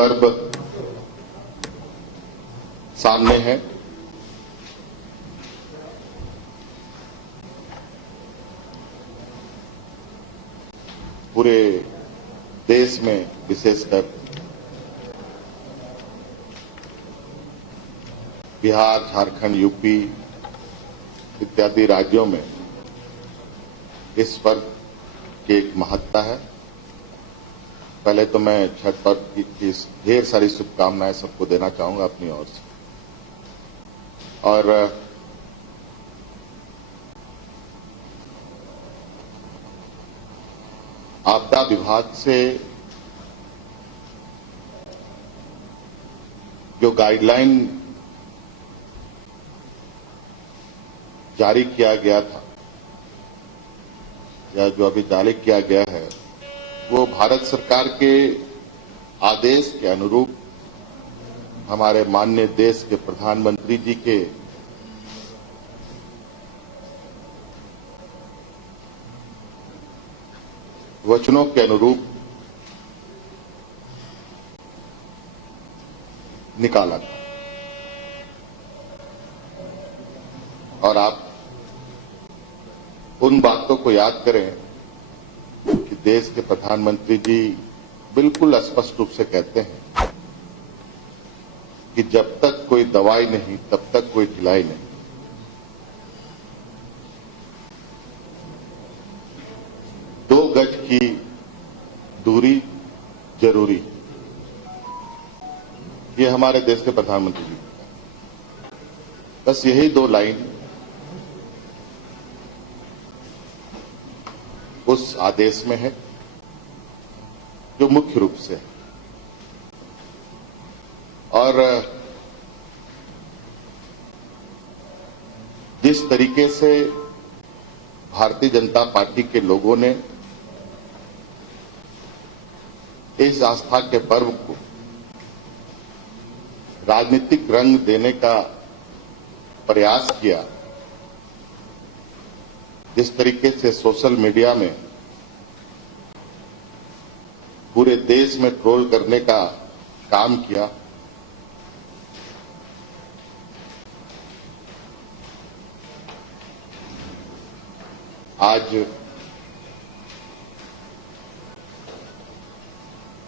पर्व सामने है। पूरे देश में, विशेषकर बिहार, झारखंड, यूपी इत्यादि राज्यों में इस पर्व की एक महत्ता है। पहले तो मैं छठ पर्व की ढेर सारी शुभकामनाएं सबको देना चाहूंगा अपनी ओर से। और आपदा विभाग से जो गाइडलाइन जारी किया गया था या जो अभी जारी किया गया है, वो भारत सरकार के आदेश के अनुरूप हमारे माननीय देश के प्रधानमंत्री जी के वचनों के अनुरूप निकाला था। और आप उन बातों को याद करें कि देश के प्रधानमंत्री जी बिल्कुल स्पष्ट रूप से कहते हैं कि जब तक कोई दवाई नहीं तब तक कोई ढिलाई नहीं। दो गज की दूरी जरूरी, ये हमारे देश के प्रधानमंत्री जी, बस यही दो लाइन उस आदेश में है जो मुख्य रूप से है। और जिस तरीके से भारतीय जनता पार्टी के लोगों ने इस आस्था के पर्व को राजनीतिक रंग देने का प्रयास किया, जिस तरीके से सोशल मीडिया में पूरे देश में ट्रोल करने का काम किया, आज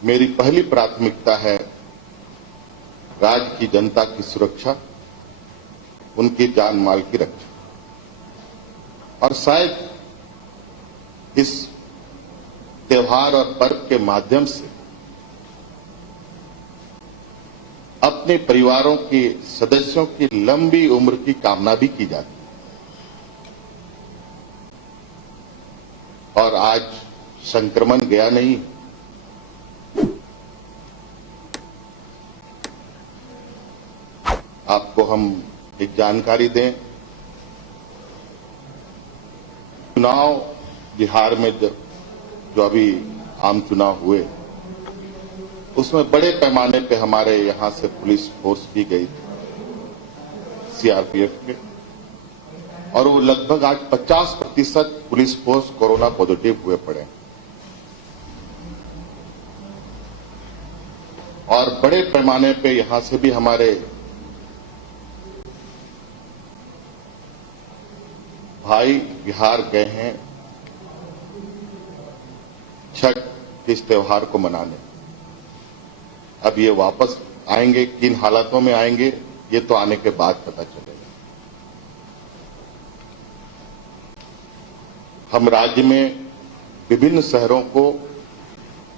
मेरी पहली प्राथमिकता है राज्य की जनता की सुरक्षा, उनकी जान माल की रक्षा। और शायद इस त्योहार और पर्व के माध्यम से अपने परिवारों के सदस्यों की लंबी उम्र की कामना भी की जाती है। और आज संक्रमण गया नहीं, आपको हम एक जानकारी दें। चुनाव बिहार में जो अभी आम चुनाव हुए, उसमें बड़े पैमाने पे हमारे यहां से पुलिस फोर्स भी गई थी, सीआरपीएफ के, और वो लगभग आज 50% पुलिस फोर्स कोरोना पॉजिटिव हुए पड़े। और बड़े पैमाने पे यहां से भी हमारे भाई बिहार गए हैं छठ इस त्योहार को मनाने। अब ये वापस आएंगे, किन हालातों में आएंगे, ये तो आने के बाद पता चलेगा। हम राज्य में विभिन्न शहरों को,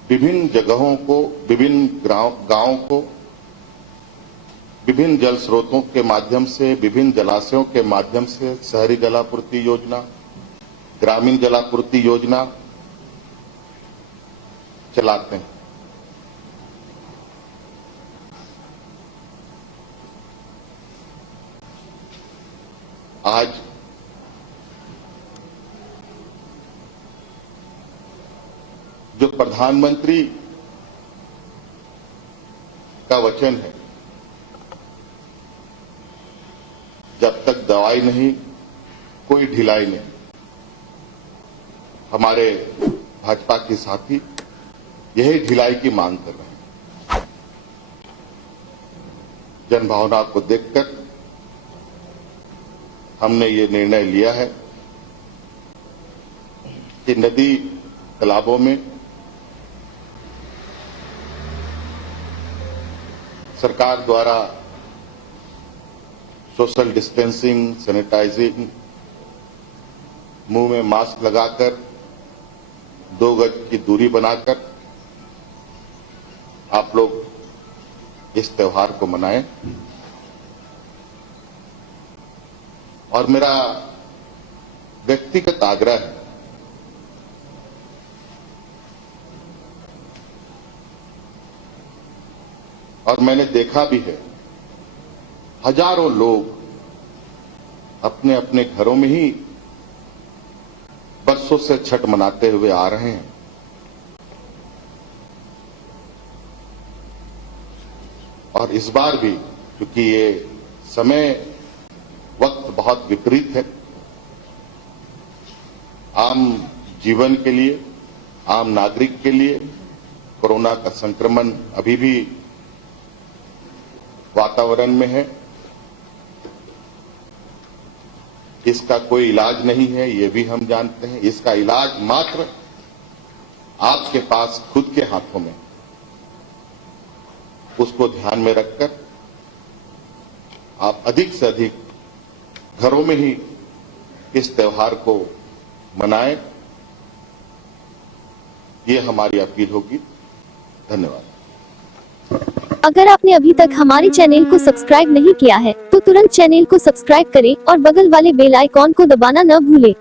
विभिन्न जगहों को, विभिन्न गांवों को विभिन्न जल स्रोतों के माध्यम से, विभिन्न जलाशयों के माध्यम से शहरी जलापूर्ति योजना, ग्रामीण जलापूर्ति योजना चलाते हैं। आज जो प्रधानमंत्री का वचन है, जब तक दवाई नहीं कोई ढिलाई नहीं, हमारे भाजपा के साथी यही ढिलाई की मांग कर रहे हैं। जनभावना को देखकर हमने ये निर्णय लिया है कि नदी तालाबों में सरकार द्वारा सोशल डिस्टेंसिंग, सैनिटाइजिंग, मुंह में मास्क लगाकर 2 गज की दूरी बनाकर आप लोग इस त्योहार को मनाएं। और मेरा व्यक्तिगत आग्रह है और मैंने देखा भी है, हजारों लोग अपने अपने घरों में ही बरसों से छठ मनाते हुए आ रहे हैं। और इस बार भी क्योंकि ये समय वक्त बहुत विपरीत है, आम जीवन के लिए, आम नागरिक के लिए कोरोना का संक्रमण अभी भी वातावरण में है। इसका कोई इलाज नहीं है, ये भी हम जानते हैं। इसका इलाज मात्र आपके पास खुद के हाथों में, उसको ध्यान में रखकर आप अधिक से अधिक घरों में ही इस त्योहार को मनाएं, ये हमारी अपील होगी। धन्यवाद। अगर आपने अभी तक हमारे चैनल को सब्सक्राइब नहीं किया है तो तुरंत चैनल को सब्सक्राइब करें और बगल वाले बेल आइकॉन को दबाना न भूलें।